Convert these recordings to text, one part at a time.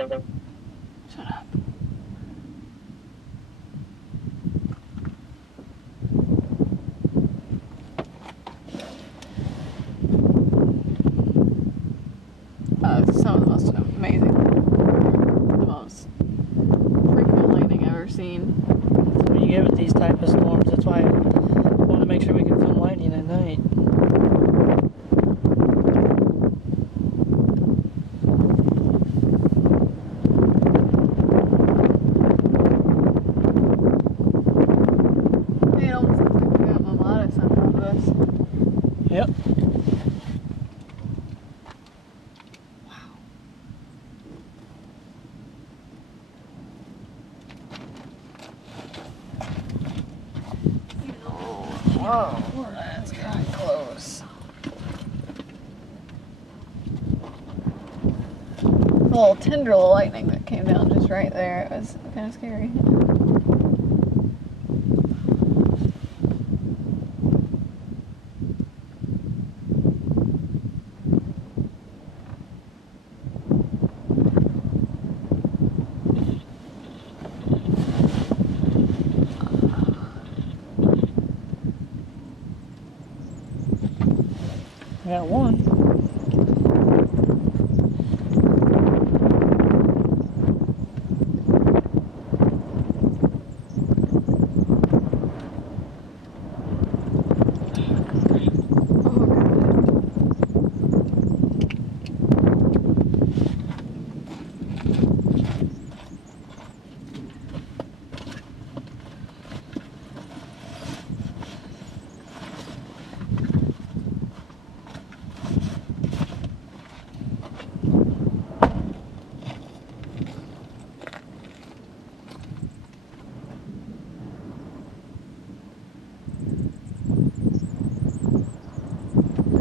Shut up. Some of the most amazing, the most frequent lightning I've ever seen. So when you get with these type of storms, that's why I want to make sure we can film lightning at night. It almost looks like we got mamadas on top of us. Yep. Whoa, that's kind of close. A little tendril of lightning that came down just right there. It was kind of scary. I got one.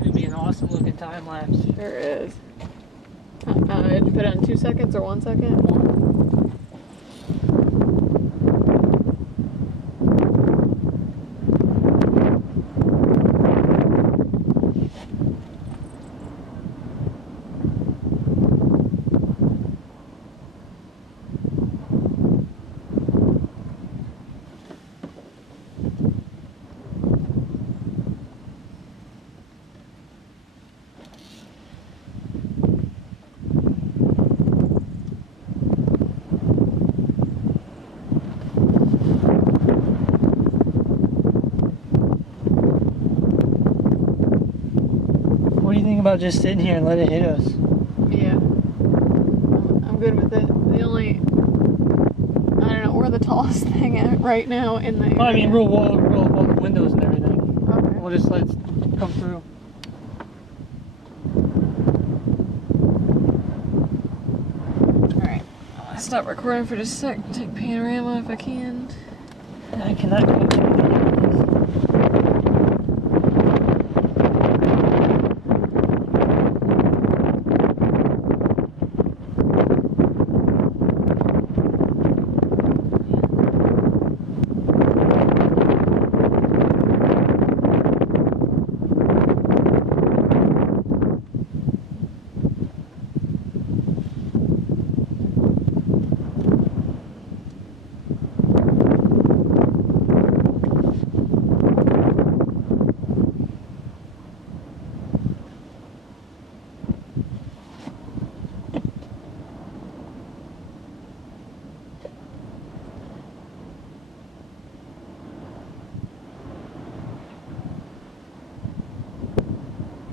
It'd be an awesome looking time lapse. Sure is. Did you put it on 2 seconds or 1 second? What do you think about just sitting here and let it hit us? Yeah. I'm good with it. The only, I don't know, we're the tallest thing right now in the area. Well, I mean, roll up all the windows and everything. Okay. We'll just let it come through. Alright. I'll stop recording for just a sec. Take panorama if I can. I cannot go to anything else.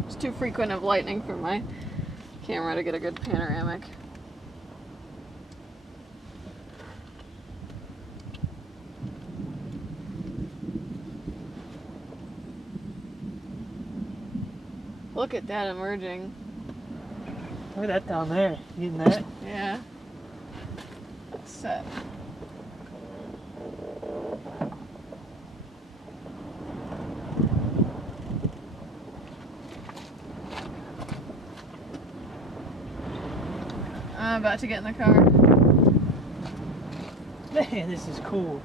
It's too frequent of lightning for my camera to get a good panoramic. Look at that emerging. Look at that down there. You getting that? Yeah. Set. I'm about to get in the car. Man, this is cool.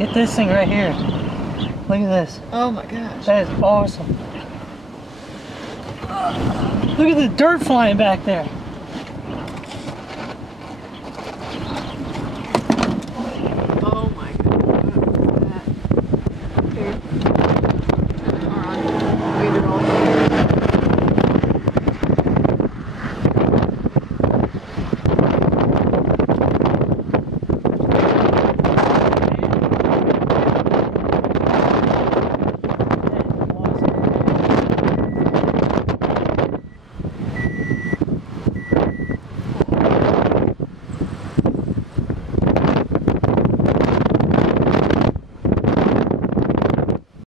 Get this thing right here. Look at this. Oh my gosh. That is awesome. Look at the dirt flying back there.